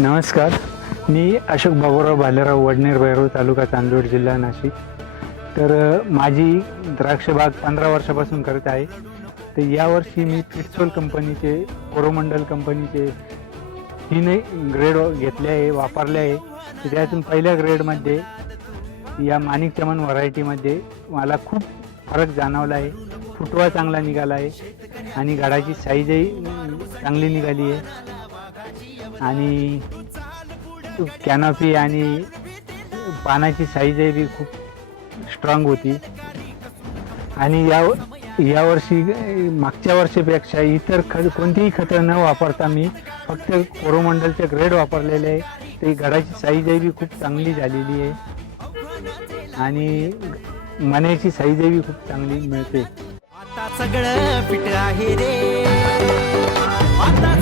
नमस्कार. मी अशोक बाबूराव भालेराव, वडनेर भैरव, तालुका चांदवड, जिल्हा नाशिक. तर माझी द्राक्ष बाग 15 वर्षापासून करत आहे. तर यावर्षी मी पिटसोल कंपनीचे, कोरोमंडल कंपनीचे 3 ग्रेड घेतले आहे, वापरले आहे. तर त्यातून पहिल्या ग्रेडमध्ये या माणिक चमन व्हरायटीमध्ये मला खूप फरक जाणवला आहे. फुटवा चांगला निघाला आहे आणि झाडाची साईजही चांगली निघाली आहे आणि कॅनॉपी आणि पानाची साईजही बी खूप स्ट्रॉंग होती. आणि यावर्षी मागच्या वर्षीपेक्षा इतर कोणतीही खतं न वापरता मी फक्त कोरोमंडलचे ग्रेड वापरलेले आहे. ते झाडाची साईजही बी खूप चांगली झालेली आहे आणि मण्याची साईजही बी खूप चांगली मिळते. आता सगळं फिट आहे रे. आता